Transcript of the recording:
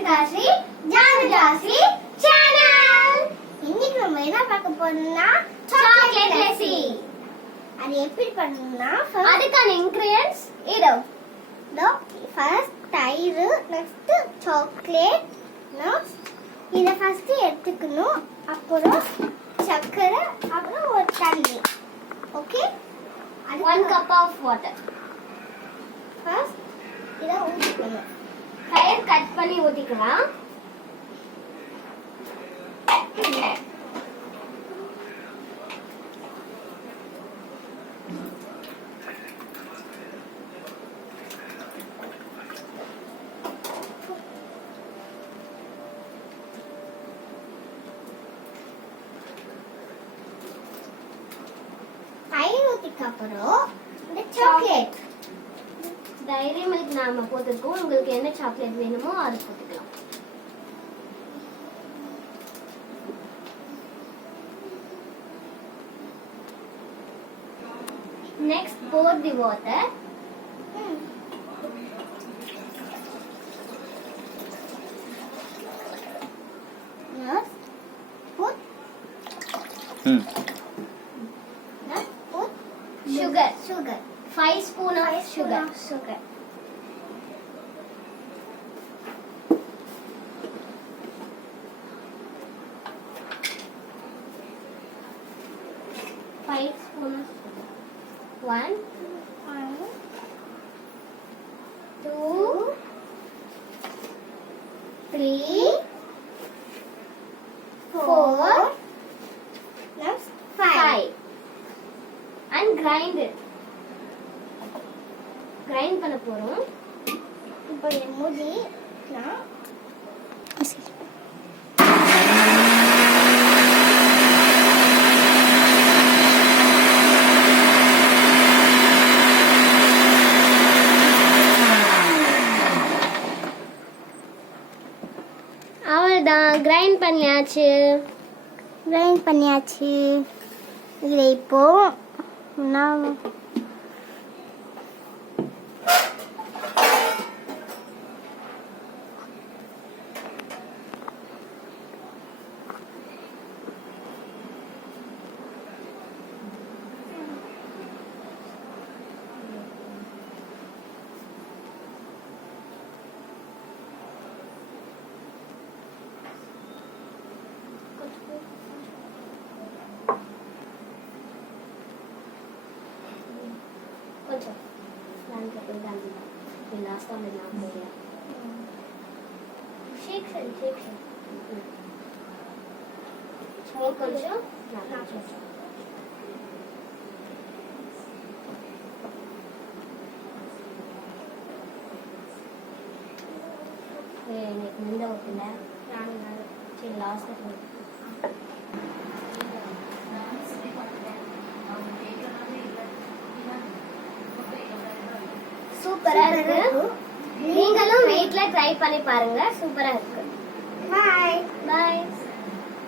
ஜெசிகாஸ்ரீ ஜானுஜாஸ்ரீ சேனல். இன்னைக்கு நம்ம என்ன பார்க்க போறோம்னா சாக்லேட் லஸ்ஸி. அது எப்படி பண்ணனும்னா அதுக்கான இன்கிரிடியன்ட்ஸ் இதோ. ஃபர்ஸ்ட் தயிர், நெக்ஸ்ட் சாக்லேட், நெக்ஸ்ட் இத ஃபர்ஸ்ட் எடுத்துக்கணும். அப்புறம் சக்கரை, அப்புறம் ஒரு தண்ணி. ஓகே, 1 cup of water. ஃபர்ஸ்ட் இத ஊத்திக்கணும். தயிர் கட் பண்ணி ஊத்திக்கலாம். தயிர் ஊத்திக்க அப்புறம் இந்த சாக்லேட், டைரி மில்க் நாம போட்டுக்கோ. உங்களுக்கு என்ன சாக்லேட் வேணுமோ அது போட்டுக்கலாம். Next pour the water. Next put Sugar. 5 spoon of sugar. Sugar. Five spoons. 1, 2, 3, 4, Next 5. And grind it. Grind பண்ண போறோம். இப்போ மூடி நான் அவ்வளவுதான், கிரைண்ட் பண்ணியாச்சு. கிரைண்ட் பண்ணியாச்சு. இதை இப்போ நான் కొంచెం దాంట్లో దాంట్లో లాస్ట్ ఆన్ ద షేక్ కొంచెం నీకు ముందే అవుతుందా? లాస్ట్ சூப்பரா இருக்கு. நீங்களும் வீட்ல ட்ரை பண்ணி பாருங்க. சூப்பரா இருக்கு. Bye by.